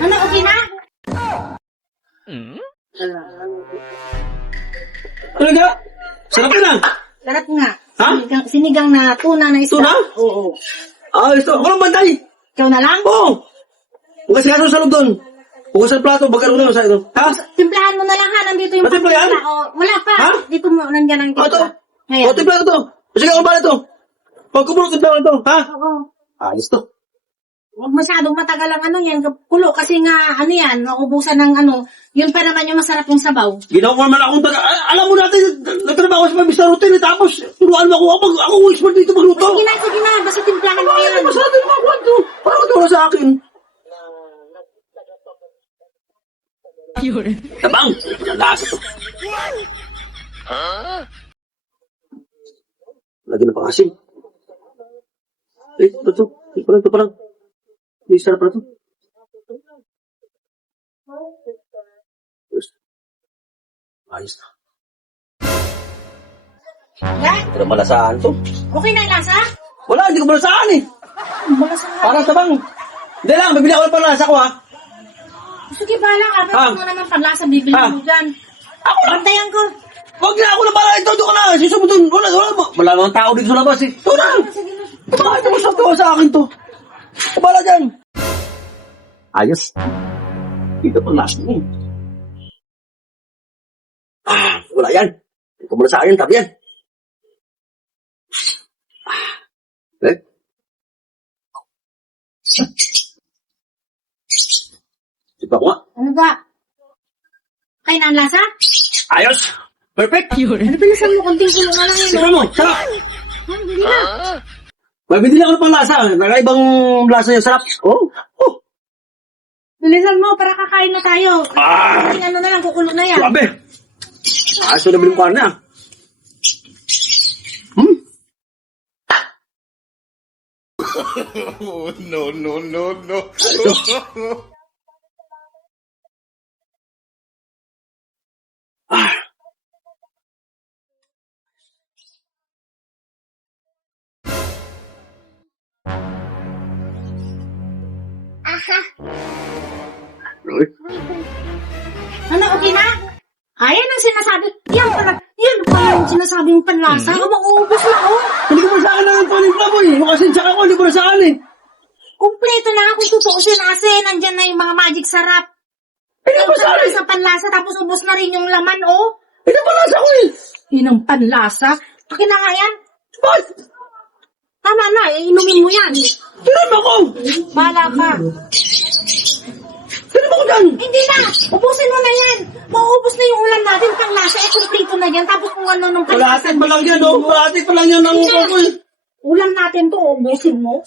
Ano, okay na? Ano nga? Sarap na. Sarap nga. Ha? Sinigang na tuna na isda. Tuna? Oo. Ah, ito. Ako lang bantay. Ikaw na lang? Oo. Huwag kasi kaso sa loob doon. Huwag sa plato. Bagar ko na sa ito. Ha? Timplahan mo na lang ha. Nandito yung Matimpla yan? Wala pa. Ha? Dito mo, nandiyan ang Ah, ito. timpla. Ngayon. O, timpla ko to. Sige, ako ba ito? Pag kumulot, timpla ko ito. Ha? Oo. Ayos to. Huwag masyadong matagal ang ano yan, kulo. Kasi nga, ano yan, naubusan ng ano, yun pa naman yung masarap yung sabaw. Ginawa ko naman akong taga... Alam mo natin, nagtrabaho sa Mr. Hotel, tapos turuan mo ako expert dito magluto. Sige na, basta timplahan mo yan. Masado yung mga kwento. Parang ito sa akin. Tabang! Lasa to. Lagi na pangasim. Ito pa lang. May sarap na to. Ayos na. Yan. Ito na malasaan to. Okay na yung lasa? Wala, hindi ko malasaan eh. Malasang nga. Parang tabang. Hindi lang, bibili ako ng panlasa ko ha. Sige, bahala ka. Ba't mo naman panlasa, bibili Ha? mo dyan. Ako lang. Bantayan ko. Huwag na ako na pala. Ito, doon ka na. Susunod doon. Wala namang tao dito sa labas eh. Ito na. Sige na. Bakit mo sa akin to? Kabala dyan. Ayos. Dito pa last mo. Wala yan. Ito muna sa akin, tabi yan. Eh? Sipa ko nga. Ano ba? Kaya na ang lasa? Ayos. Perfect. Ano pinasan mo? Kunting kulo na lang yun. Sipa mo. Sarap. Hindi na. Mabibili ako ng panlasa. Nakaibang lasa niya. Sarap. Oh. Bilisan mo para kakain na tayo. Ah. Ano na lang, kukulo na yan. Grabe. Ayos na nabili ko na. No. Ano, okay na? Ayan ang sinasabi. Yan pala yung sinasabi yung panlasa. Mauubos na, oh. Hindi ko masaan na ang panimpla mo eh. Makasensya ka ko, hindi ko nasaan eh. Kumpleto na kung tutuusin asin. Nandyan na yung mga magic sarap. Hindi ko masaan eh. Sa panlasa, tapos ubos na rin yung laman, oh. Hindi ko nasa ko eh. Yun ang panlasa. Akin na nga yan. Bakit? Tama na, inumin mo yan. Tinan mo ko. Bahala ka. Tinan mo ko dyan. Hindi na, ubusin mo na yan. Mauubos na yung ulam natin, panlasa. Kumpleto na yan. Tapos kung ano nung panlasa. Kalahatin pa lang yan oh. Kalahatin pa lang yan ang ulam ko eh. Ulam natin to, ubusin mo.